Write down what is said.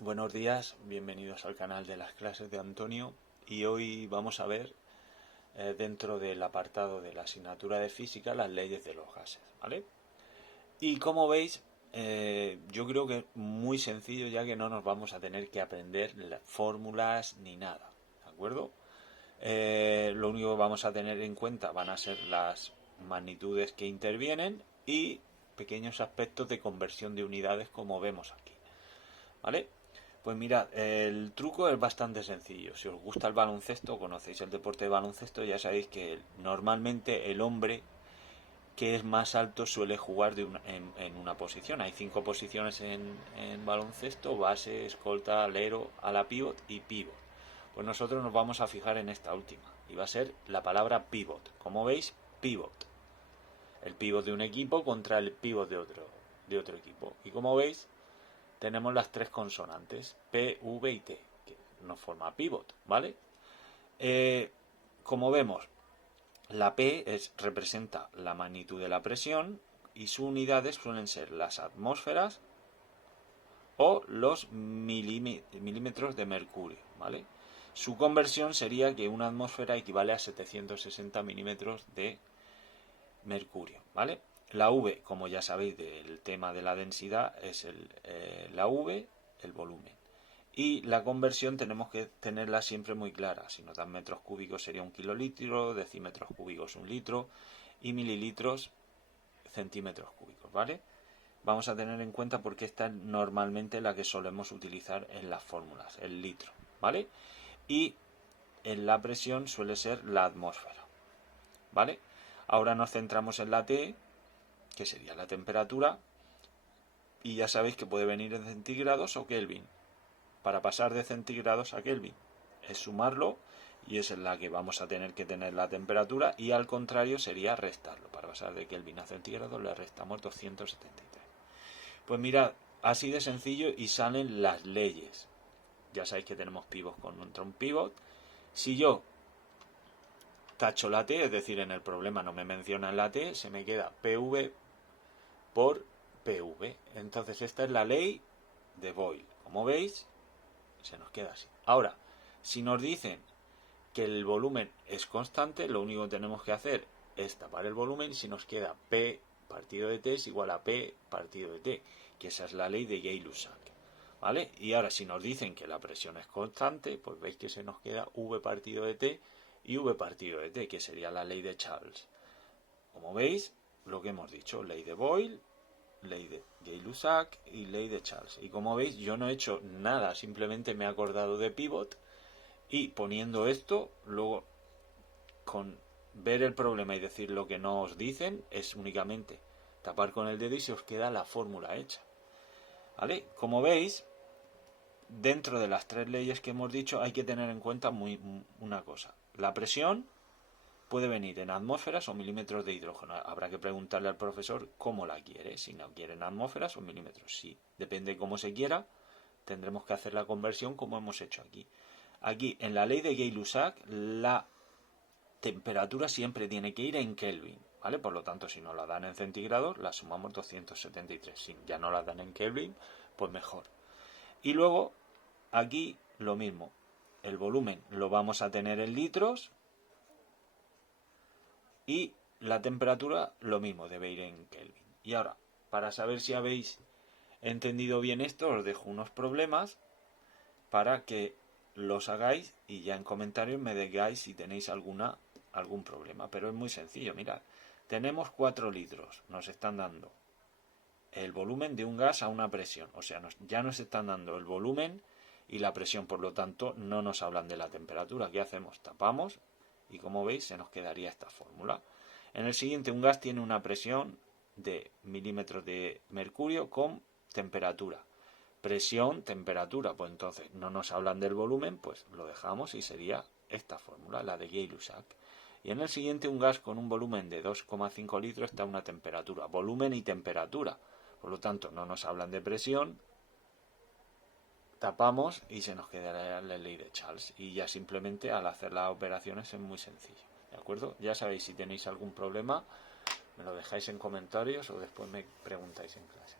Buenos días, bienvenidos al canal de las clases de Antonio y hoy vamos a ver dentro del apartado de la asignatura de física las leyes de los gases, ¿vale? Y como veis, yo creo que es muy sencillo ya que no nos vamos a tener que aprender fórmulas ni nada, ¿de acuerdo? Lo único que vamos a tener en cuenta van a ser las magnitudes que intervienen y pequeños aspectos de conversión de unidades como vemos aquí, ¿vale? Pues mirad, el truco es bastante sencillo. Si os gusta el baloncesto, conocéis el deporte de baloncesto, ya sabéis que normalmente el hombre que es más alto suele jugar en una posición. Hay 5 posiciones en baloncesto: base, escolta, alero, ala pivot y pivot. Pues nosotros nos vamos a fijar en esta última y va a ser la palabra pivot. Como veis, pivot. El pivot de un equipo contra el pivot de otro equipo. Y como veis, tenemos las tres consonantes P, V y T, que nos forma pivot, ¿vale? Como vemos, la P representa la magnitud de la presión y sus unidades suelen ser las atmósferas o los milímetros de mercurio, ¿vale? Su conversión sería que una atmósfera equivale a 760 milímetros de mercurio, ¿vale? La V, como ya sabéis del tema de la densidad, es la V, el volumen. Y la conversión tenemos que tenerla siempre muy clara. Si nos dan metros cúbicos sería un kilolitro, decímetros cúbicos un litro y mililitros centímetros cúbicos, ¿vale? Vamos a tener en cuenta porque esta es normalmente la que solemos utilizar en las fórmulas, el litro, ¿vale? Y en la presión suele ser la atmósfera, ¿vale? Ahora nos centramos en la T, que sería la temperatura, y ya sabéis que puede venir en centígrados o Kelvin. Para pasar de centígrados a Kelvin es sumarlo y es en la que vamos a tener que tener la temperatura, y al contrario sería restarlo. Para pasar de Kelvin a centígrados le restamos 273. Pues mirad, así de sencillo y salen las leyes. Ya sabéis que tenemos pivots con neutron pivot. Si yo tacho la T, es decir, en el problema no me mencionan la T, se me queda PV por PV. Entonces esta es la ley de Boyle. Como veis, se nos queda así. Ahora, si nos dicen que el volumen es constante, lo único que tenemos que hacer es tapar el volumen y si nos queda P partido de T es igual a P partido de T, que esa es la ley de Gay-Lussac, ¿vale? Y ahora si nos dicen que la presión es constante, pues veis que se nos queda V partido de T y V partido de T, que sería la ley de Charles. Como veis, lo que hemos dicho, ley de Boyle, ley de Gay-Lussac y ley de Charles. Y como veis, yo no he hecho nada, simplemente me he acordado de pivot y poniendo esto, luego con ver el problema y decir lo que no os dicen, es únicamente tapar con el dedo y se os queda la fórmula hecha, ¿vale? Como veis, dentro de las tres leyes que hemos dicho hay que tener en cuenta una cosa. La presión puede venir en atmósferas o milímetros de hidrógeno. Habrá que preguntarle al profesor cómo la quiere, si no quiere en atmósferas o milímetros. Sí, depende de cómo se quiera, tendremos que hacer la conversión como hemos hecho aquí. Aquí, en la ley de Gay-Lussac, la temperatura siempre tiene que ir en Kelvin, ¿vale? Por lo tanto, si nos la dan en centígrados, la sumamos 273. Si ya no la dan en Kelvin, pues mejor. Y luego, aquí lo mismo. El volumen lo vamos a tener en litros y la temperatura lo mismo, debe ir en Kelvin. Y ahora, para saber si habéis entendido bien esto, os dejo unos problemas para que los hagáis y ya en comentarios me digáis si tenéis algún problema. Pero es muy sencillo, mirad. Tenemos 4 litros, nos están dando el volumen de un gas a una presión. O sea, ya nos están dando el volumen y la presión, por lo tanto no nos hablan de la temperatura. ¿Qué hacemos? Tapamos y como veis se nos quedaría esta fórmula. En el siguiente, un gas tiene una presión de milímetros de mercurio con temperatura. Presión, temperatura, pues entonces no nos hablan del volumen, pues lo dejamos y sería esta fórmula, la de Gay-Lussac. Y en el siguiente, un gas con un volumen de 2,5 litros está a una temperatura, volumen y temperatura. Por lo tanto, no nos hablan de presión, tapamos y se nos quedará la ley de Charles. Y ya simplemente al hacer las operaciones es muy sencillo. ¿De acuerdo? Ya sabéis, si tenéis algún problema, me lo dejáis en comentarios o después me preguntáis en clase.